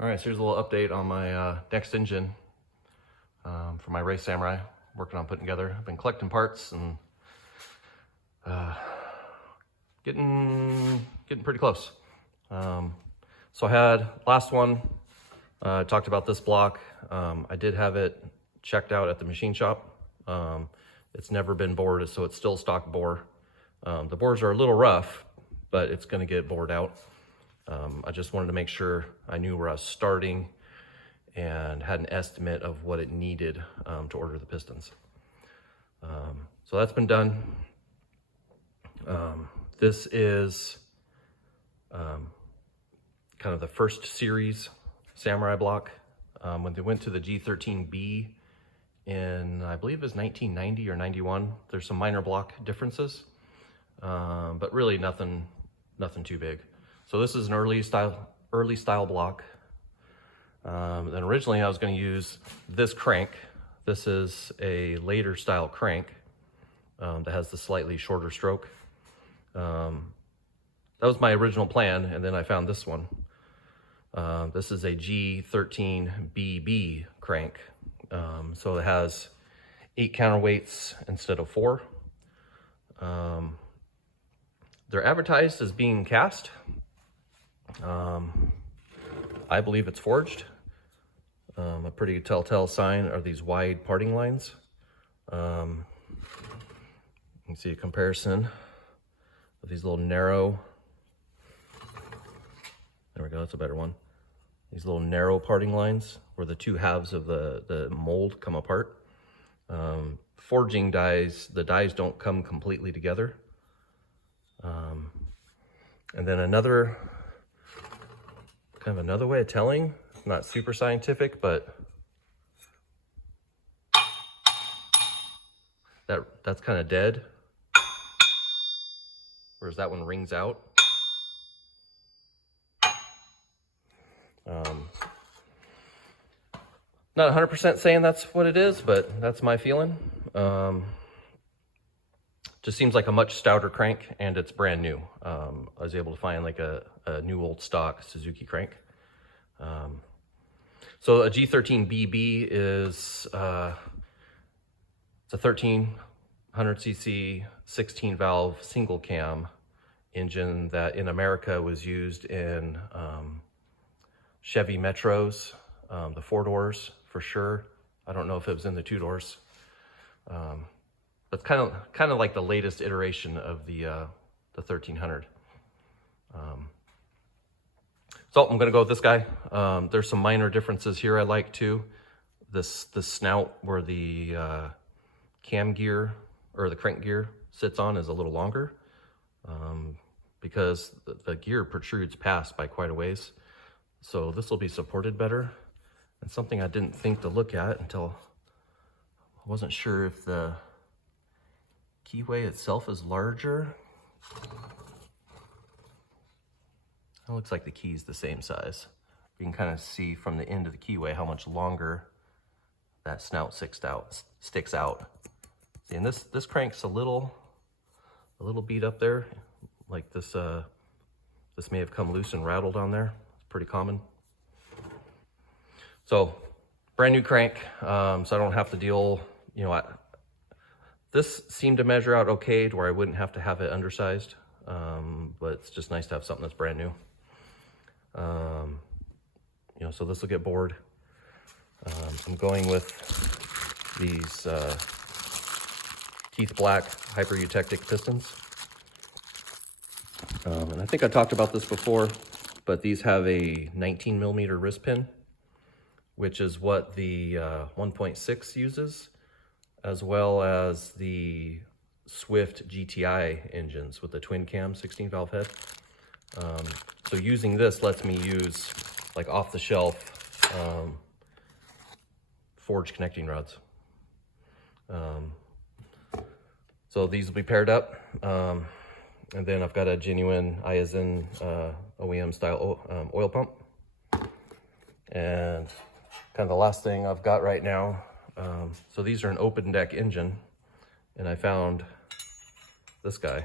All right, so here's a little update on my next engine for my Race Samurai. Working on putting together. I've been collecting parts and getting pretty close. So I had last one. Talked about this block. I did have it checked out at the machine shop. It's never been bored, so it's still stock bore. The bores are a little rough, but it's going to get bored out. I just wanted to make sure I knew where I was starting and had an estimate of what it needed to order the pistons. So that's been done. This is kind of the first series Samurai block. When they went to the G13B in, I believe it was 1990 or 91, there's some minor block differences, but really nothing too big. So this is an early style block. Then originally I was going to use this crank. This is a later style crank that has the slightly shorter stroke. That was my original plan, and then I found this one. This is a G13BB crank. So it has 8 counterweights instead of 4. They're advertised as being cast. I believe it's forged. A pretty telltale sign are these wide parting lines. You can see a comparison of these little narrow, there we go, that's a better one. These little narrow parting lines where the two halves of the mold come apart. Forging dies, the dies don't come completely together. And then another way of telling, not super scientific, but that's kind of dead, whereas that one rings out. Not 100% saying that's what it is, but that's my feeling. Just seems like a much stouter crank, and it's brand new. I was able to find like a new old stock Suzuki crank. So a G13BB is it's a 1300cc 16 valve single cam engine that in America was used in Chevy Metros, the 4 doors for sure. I don't know if it was in the 2 doors. But kind of like the latest iteration of the 1300. So I'm gonna go with this guy. There's some minor differences here I like too. This snout where the cam gear or the crank gear sits on is a little longer because the gear protrudes past by quite a ways. So this will be supported better. And something I didn't think to look at until I wasn't sure if the keyway itself is larger. It looks like the key's the same size. You can kind of see from the end of the keyway how much longer that snout sticks out. See, and this crank's a little beat up there. Like this may have come loose and rattled on there. It's pretty common. So brand new crank, so I don't have to deal, this seemed to measure out okay to where I wouldn't have to have it undersized, but it's just nice to have something that's brand new. So this will get bored. I'm going with these Keith Black Hyper Eutectic pistons. And I think I talked about this before, but these have a 19 millimeter wrist pin, which is what the 1.6 uses, as well as the Swift GTI engines with the twin cam 16 valve head. So using this lets me use like off the shelf forged connecting rods. So these will be paired up. And then I've got a genuine Iazin OEM style oil pump. And kind of the last thing I've got right now. So these are an open deck engine, and I found this guy.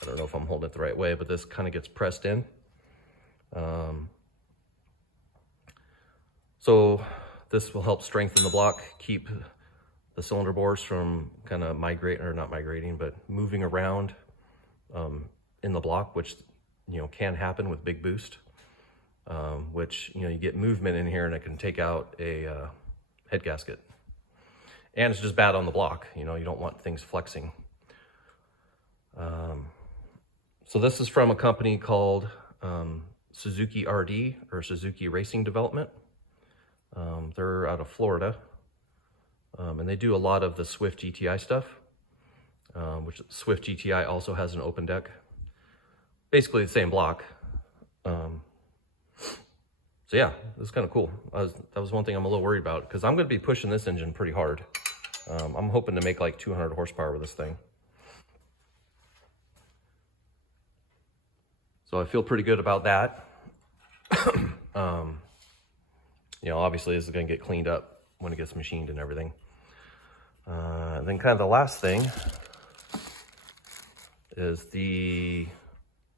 I don't know if I'm holding it the right way, but this kind of gets pressed in. So this will help strengthen the block, keep the cylinder bores from kind of not migrating, but moving around in the block, which, you know, can happen with big boost, which, you know, you get movement in here and it can take out a head gasket. And it's just bad on the block. You know, you don't want things flexing. So this is from a company called Suzuki RD, or Suzuki Racing Development. They're out of Florida, and they do a lot of the Swift GTI stuff, which Swift GTI also has an open deck. Basically the same block. So yeah, this is kind of cool. That was one thing I'm a little worried about, because I'm going to be pushing this engine pretty hard. I'm hoping to make like 200 horsepower with this thing. So I feel pretty good about that. You know, obviously this is going to get cleaned up when it gets machined and everything. And then kind of the last thing is the,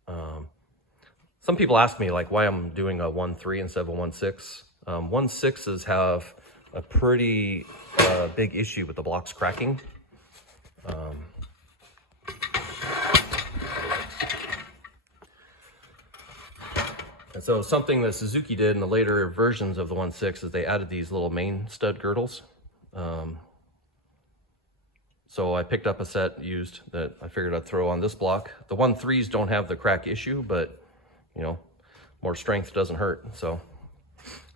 some people ask me like why I'm doing a 1.3 instead of a 1.6. 1.6s have a pretty big issue with the blocks cracking. And so something that Suzuki did in the later versions of the 1.6 is they added these little main stud girdles. So I picked up a set used that I figured I'd throw on this block. The 1.3s don't have the crack issue, but you know, more strength doesn't hurt. So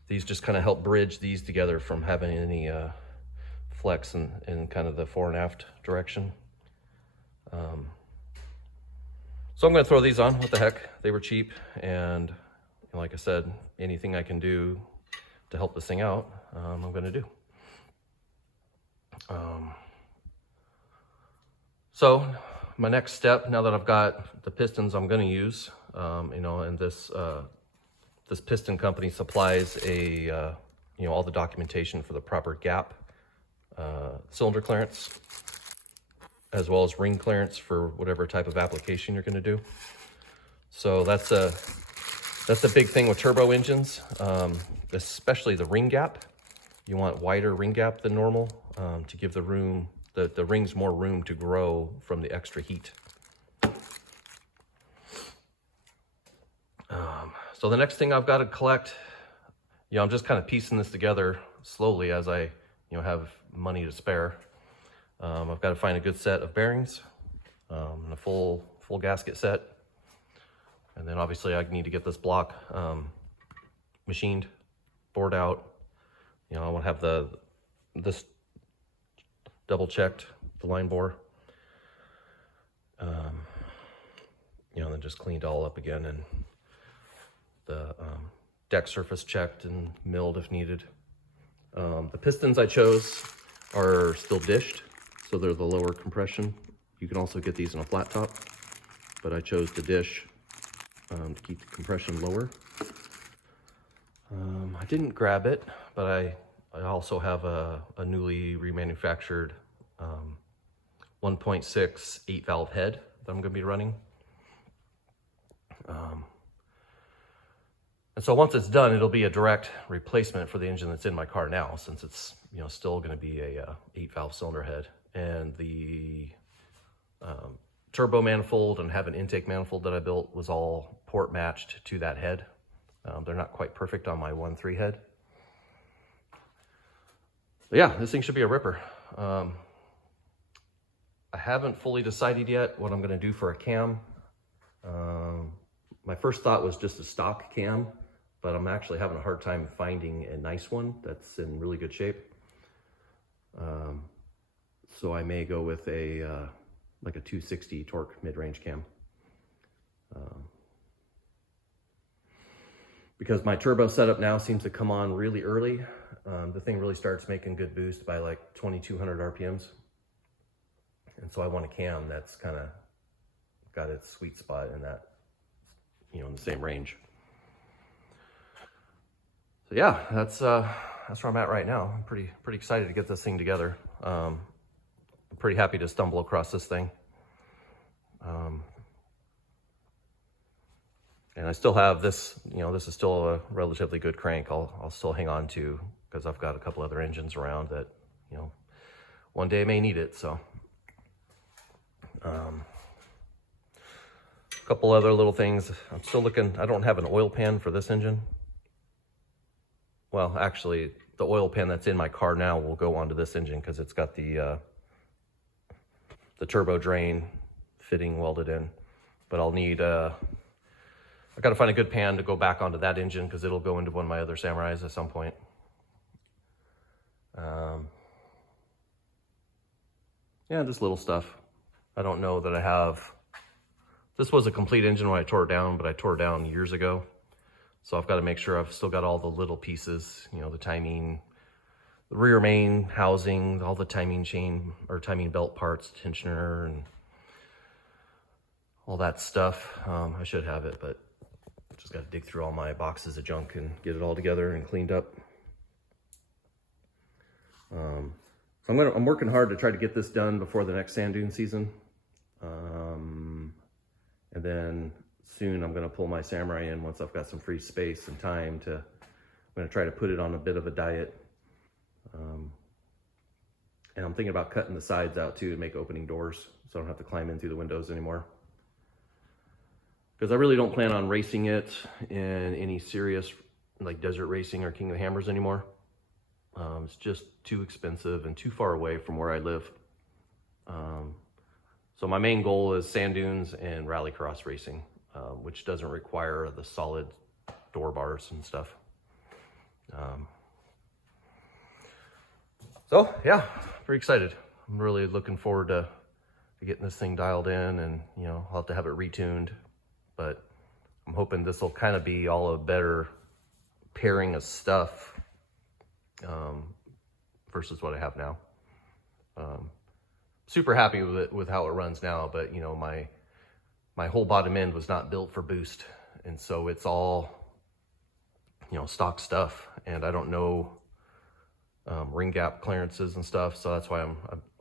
these just kind of help bridge these together from having any flex in kind of the fore and aft direction. So I'm going to throw these on. What the heck? They were cheap, and like I said, anything I can do to help this thing out, I'm going to do. So my next step, now that I've got the pistons I'm going to use, you know, and this piston company supplies you know, all the documentation for the proper gap, cylinder clearance, as well as ring clearance for whatever type of application you're going to do. So that's a big thing with turbo engines, especially the ring gap. You want wider ring gap than normal to give the rings more room to grow from the extra heat. So the next thing I've got to collect, you know, I'm just kind of piecing this together slowly as I, you know, have money to spare. I've got to find a good set of bearings, and a full gasket set. And then obviously I need to get this block machined, bored out. You know, I want to have this double checked, the line bore. You know, then just cleaned all up again, and the deck surface checked and milled if needed. The pistons I chose are still dished, so they're the lower compression. You can also get these in a flat top, but I chose the dish to keep the compression lower. I didn't grab it, but I also have a newly remanufactured 1.6 8-valve head that I'm going to be running. And so once it's done, it'll be a direct replacement for the engine that's in my car now, since it's, you know, still going to be a 8-valve cylinder head. And the turbo manifold and have an intake manifold that I built was all port matched to that head. They're not quite perfect on my 1.3 head. But yeah, this thing should be a ripper. I haven't fully decided yet what I'm going to do for a cam. My first thought was just a stock cam, but I'm actually having a hard time finding a nice one that's in really good shape. So I may go with like a 260 torque mid-range cam. Because my turbo setup now seems to come on really early. The thing really starts making good boost by like 2200 RPMs. And so I want a cam that's kind of got its sweet spot in that, you know, in the same range. So yeah, that's where I'm at right now. I'm pretty excited to get this thing together. I'm pretty happy to stumble across this thing. And I still have this, this is still a relatively good crank I'll still hang on to, because I've got a couple other engines around that, one day I may need it. So a couple other little things. I'm still looking, I don't have an oil pan for this engine. Well, actually, the oil pan that's in my car now will go onto this engine because it's got the turbo drain fitting welded in. But I'll need, I got to find a good pan to go back onto that engine because it'll go into one of my other Samurais at some point. Yeah, just little stuff. I don't know that I have, this was a complete engine when I tore it down, but I tore it down years ago. So I've got to make sure I've still got all the little pieces, the timing, the rear main housing, all the timing chain or timing belt parts, tensioner, and all that stuff. I should have it, but just got to dig through all my boxes of junk and get it all together and cleaned up. So I'm working hard to try to get this done before the next sand dune season. And then soon I'm going to pull my Samurai in once I've got some free space and time to, I'm going to try to put it on a bit of a diet. And I'm thinking about cutting the sides out too to make opening doors so I don't have to climb in through the windows anymore. Because I really don't plan on racing it in any serious like desert racing or King of the Hammers anymore. It's just too expensive and too far away from where I live. So my main goal is sand dunes and rallycross racing, which doesn't require the solid door bars and stuff. So yeah, pretty excited. I'm really looking forward to getting this thing dialed in, and I'll have to have it retuned, but I'm hoping this will kind of be all a better pairing of stuff versus what I have now. Super happy with it, with how it runs now, but my whole bottom end was not built for boost, and so it's all stock stuff, and I don't know ring gap clearances and stuff, so that's why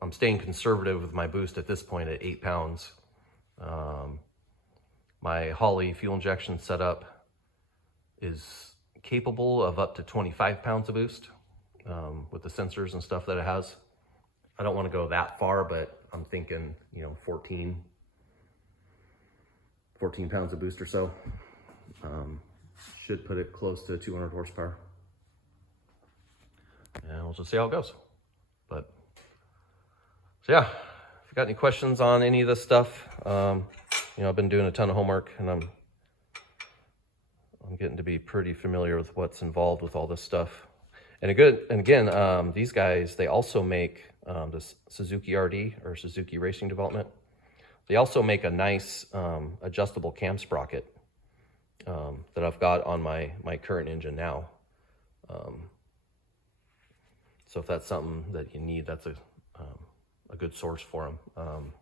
I'm staying conservative with my boost at this point at 8 pounds. My Holley fuel injection setup is capable of up to 25 pounds of boost with the sensors and stuff that it has. I don't want to go that far, but I'm thinking 14 pounds of boost or so. Should put it close to 200 horsepower. And we'll just see how it goes. But so yeah, if you got any questions on any of this stuff, I've been doing a ton of homework, and I'm getting to be pretty familiar with what's involved with all this stuff. And again, these guys, they also make this Suzuki RD, or Suzuki Racing Development. They also make a nice adjustable cam sprocket that I've got on my current engine now. So if that's something that you need, that's a good source for them.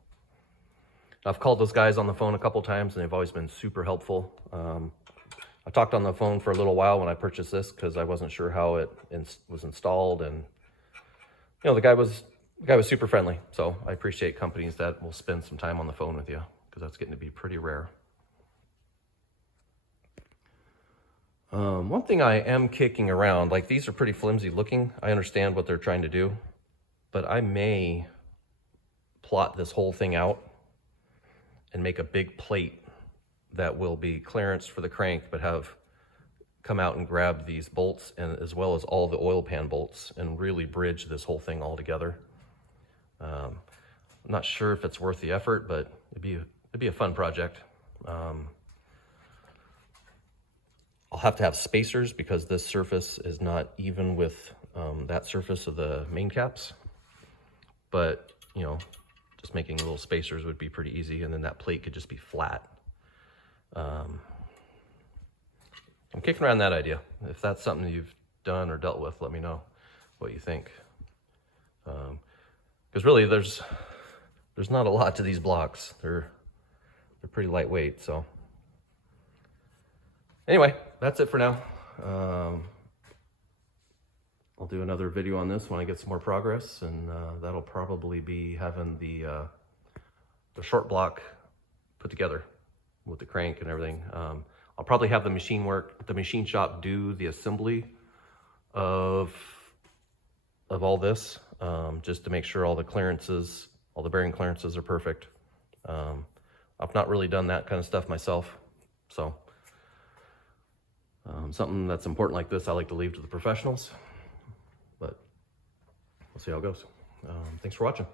I've called those guys on the phone a couple times, and they've always been super helpful. I talked on the phone for a little while when I purchased this because I wasn't sure how it was installed, and the guy was super friendly. So I appreciate companies that will spend some time on the phone with you, because that's getting to be pretty rare. One thing I am kicking around, like these are pretty flimsy looking. I understand what they're trying to do, but I may plot this whole thing out and make a big plate that will be clearance for the crank, but have come out and grab these bolts, and as well as all the oil pan bolts, and really bridge this whole thing all together. I'm not sure if it's worth the effort, but it'd be a fun project. I'll have to have spacers because this surface is not even with that surface of the main caps, but just making little spacers would be pretty easy, and then that plate could just be flat. I'm kicking around that idea. If that's something you've done or dealt with, let me know what you think. Because really, there's not a lot to these blocks. They're pretty lightweight. So anyway, that's it for now. I'll do another video on this when I get some more progress, and that'll probably be having the short block put together with the crank and everything. I'll probably have the machine shop do the assembly of all this, just to make sure all the clearances, all the bearing clearances are perfect. I've not really done that kind of stuff myself, so something that's important like this I like to leave to the professionals, but we'll see how it goes. Thanks for watching.